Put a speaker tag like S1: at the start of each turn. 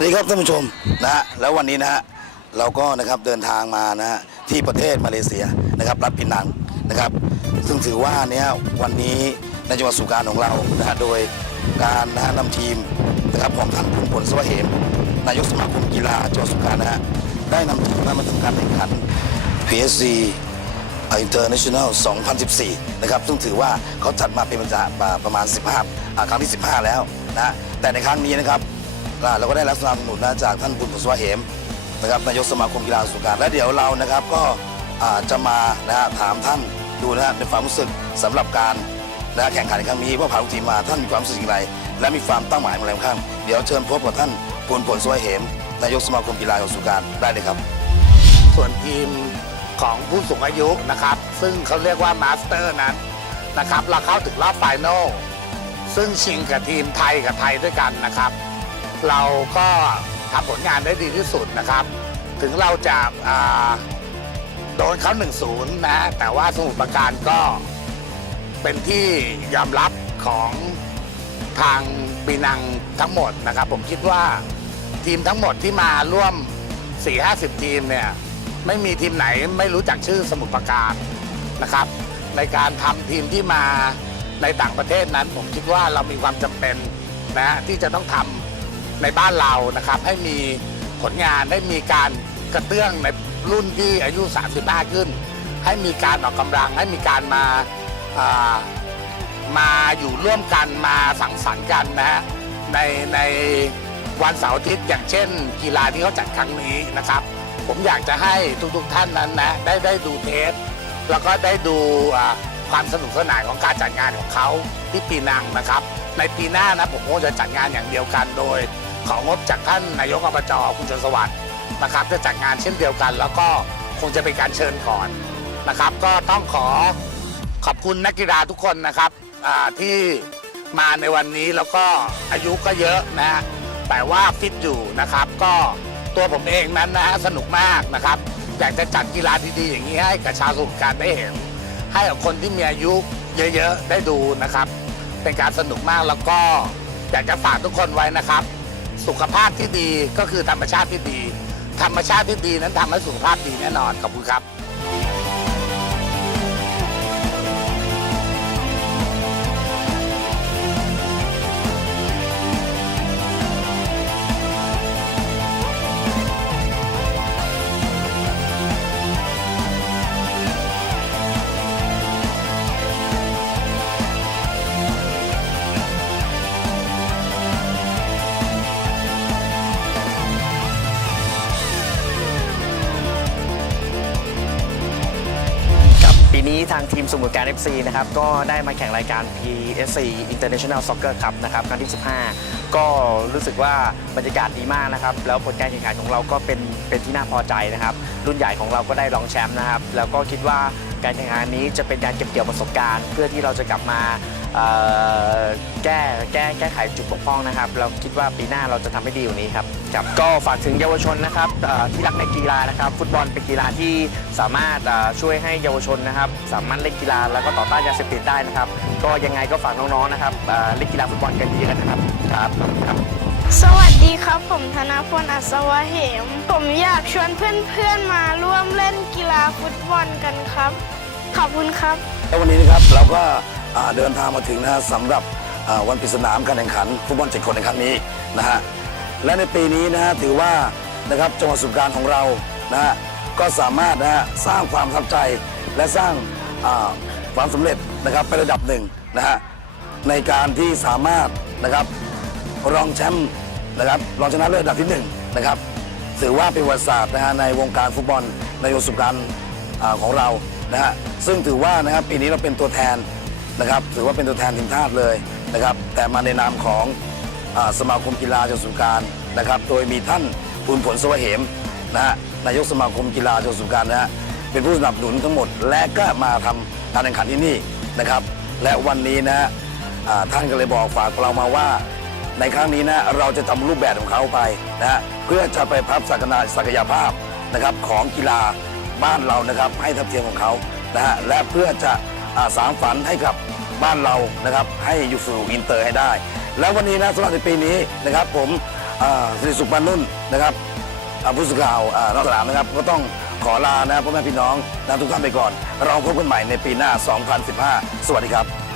S1: ัสดีครับท่านผู้ชมนะฮะแล้ววันนี้นะฮะเราก็นะครับเดินทางมานะฮะที่ประเทศมาเลเซียนะครับรัฐปินังนะครับ ซึ่งถือว่าเนี่ยวันนี้ในจังหวัดสุการของเรานะฮะโดยการนะฮะนำทีมนะครับของท่านคุณผลสวะเหมนายกสมาคมกีฬาจังหวัดสุการนะฮะได้นำทีมมาทำการแข่งขัน PSC International 2014 นะครับ ซึ่งถือว่าเขาจัดมาเป็นประจำประมาณ 15อ่าครั้งที่ 15 แล้วนะ แต่ในครั้งนี้นะครับ อ่าเราก็ได้รับสนับสนุนนะจากท่านบุญผลสวะเหมนะครับนายกสมาคมกีฬาสุการและเดี๋ยวเรานะครับก็อ่าจะมานะฮะถามท่านดูนะฮะในความรู้สึกสำหรับการนะฮะแข่งขันในครั้งนี้ว่าผ่านลูกทีมมาท่านมีความรู้สึกอย่างไร และมีความตั้งหมายมาอะไรบ้างเดี๋ยวเชิญพบกับท่านบุญผลสวะเหมนายกสมาคมกีฬาสุการได้เลยครับ
S2: ส่วนทีมของผู้สูงอายุนะครับ ซึ่งเขาเรียกว่ามาสเตอร์นั้นนะครับ เราเข้าถึงรอบไฟนอลซึ่งชิงกับทีมไทยกับไทยด้วยกันนะครับ เราก็ทำผลงานได้ดีที่สุดนะครับ ถึงเราจะาโดนเขา1-0นะแต่ว่าสมุทรปราการก็เป็นที่ยอมรับของทางปีนังทั้งหมดนะครับ ผมคิดว่าทีมทั้งหมดที่มาร่วม 4-50 ทีมเนี่ยไม่มีทีมไหนไม่รู้จักชื่อสมุทรปราการนะครับ ในการทำทีมที่มาในต่างประเทศนั้น ผมคิดว่าเรามีความจำเป็นนะที่จะต้องทำ ในบ้านเรานะครับ ให้มีผลงานได้มีการกระเตื้องในรุ่นที่อายุ 35 ขึ้น ให้มีการออกกำลัง ให้มีการมาามาอยู่ร่วมกันมาสังสรรค์กันนะฮะในในวันเสาร์อาทิตย์อย่างเช่น กีฬาที่เขาจัดครั้งนี้นะครับ ผมอยากจะให้ทุกๆท่านนั้นนะได้ได้ดูเทปแล้วก็ได้ดูความสนุกสนานของการจัดงานของเขาที่ปีนังนะครับ ในปีหน้านะผมคงจะจัดงานอย่างเดียวกันโดย ของงบจากท่านนายกอบจคุณชนสวัสดิ์นะครับจะจัดงานเช่นเดียวกัน แล้วก็คงจะเป็นการเชิญก่อนนะครับ ก็ต้องขอขอบคุณนักกีฬาทุกคนนะครับที่มาในวันนี้แล้วก็อายุก็เยอะนะฮะแต่ว่าฟิตอยู่นะครับ ก็ตัวผมเองนั้นนะฮะสนุกมากนะครับ อยากจะจัดกีฬาดีๆอย่างนี้ให้กับชาวสมุทรปราการได้เห็น ให้กับคนที่มีอายุเยอะๆได้ดูนะครับ เป็นการสนุกมากแล้วก็อยากจะฝากทุกคนไว้นะครับ สุขภาพที่ดีก็คือธรรมชาติที่ดี ธรรมชาติที่ดีนั้นทำให้สุขภาพดีแน่นอนขอบคุณครับ
S3: นี้ทางทีมสมุทรการ FC นะครับก็ได้มาแข่งรายการ PSC International Soccer Cup นะครับครั้งที่ 15 ก็รู้สึกว่าบรรยากาศดีมากนะครับ แล้วผลการแข่งขันของเราก็เป็นเป็นที่น่าพอใจนะครับ รุ่นใหญ่ของเราก็ได้รองแชมป์นะครับ แล้วก็คิดว่าการแข่งขันนี้จะเป็นการเก็บเกี่ยวประสบการณ์ เพื่อที่เราจะกลับมา แก้แก้แก้ไขจุดบกพร่องนะครับ เราคิดว่าปีหน้าเราจะทำให้ดีกว่านี้ครับครับก็ฝากถึงเยาวชนนะครับเอ่อที่รักในกีฬานะครับ ฟุตบอลเป็นกีฬาที่สามารถเอ่อช่วยให้เยาวชนนะครับ สามารถเล่นกีฬาแล้วก็ต่อต้านยาเสพติดได้นะครับ ก็ยังไงก็ฝากน้องๆนะครับเอ่อเล่นกีฬาฟุตบอลกันเยอะๆนะครับครับครับ
S4: สวัสดีครับ ผมธนพลอัศวะเหม ผมอยากชวนเพื่อนๆมาร่วมเล่นกีฬาฟุตบอลกันครับ ขอบคุณครับ
S1: แล้ววันนี้นะครับเราก็อ่า เดินทางมาถึงนะฮะสำหรับวันปริศนามการแข่งขันฟุตบอลเจ็ดคนในครั้งนี้นะฮะและในปีนี้นะฮะถือว่านะครับจังหวัดสุพรรณการของเรานะฮะก็สามารถนะฮะสร้างความประทับใจและสร้างความสำเร็จนะครับไประดับหนึ่งนะฮะในการที่สามารถนะครับรองแชมป์นะครับรองชนะเลิศอันดับที่หนึ่งนะครับถือว่าเป็นประวัติศาสตร์นะฮะในวงการฟุตบอลในวงสุการอ่าของเรานะฮะซึ่งถือว่านะครับปีนี้เราเป็นตัวแทน นะครับถือว่าเป็นตัวแทนทีมชาติเลยนะครับแต่มาในนามของอสมาคมกีฬาจังหวัดสุการนะครับโดยมีท่านภูลผลสวะเหมนะฮะนายกสมาคมกีฬาจังหวัดสุการนะฮะเป็นผู้สนับสนุนทั้งหมด และก็มาทำการแข่งขันที่นี่นะครับ และวันนี้นะฮะท่านก็เลยบอกฝากเรามาว่า ในครั้งนี้นะเราจะทำรูปแบบของเขาไปนะฮะเพื่อจะไปพับศักนาศักยภาพนะครับของกีฬาบ้านเรานะครับให้ทับเทียมของเขานะฮะและเพื่อจะ สารฝันให้กับบ้านเรานะครับ ให้อยู่สู่อินเตอร์ให้ได้ แล้ววันนี้นะสำหรับในปีนี้นะครับ ผมสิริสุขปันนุ่นนะครับผู้สื่อข่าวนอกสนามนะครับ ก็ต้องขอลานะครับพ่อแม่พี่น้องนะทุกท่านไปก่อน เราพบกันใหม่ในปีหน้า 2015 สวัสดีครับ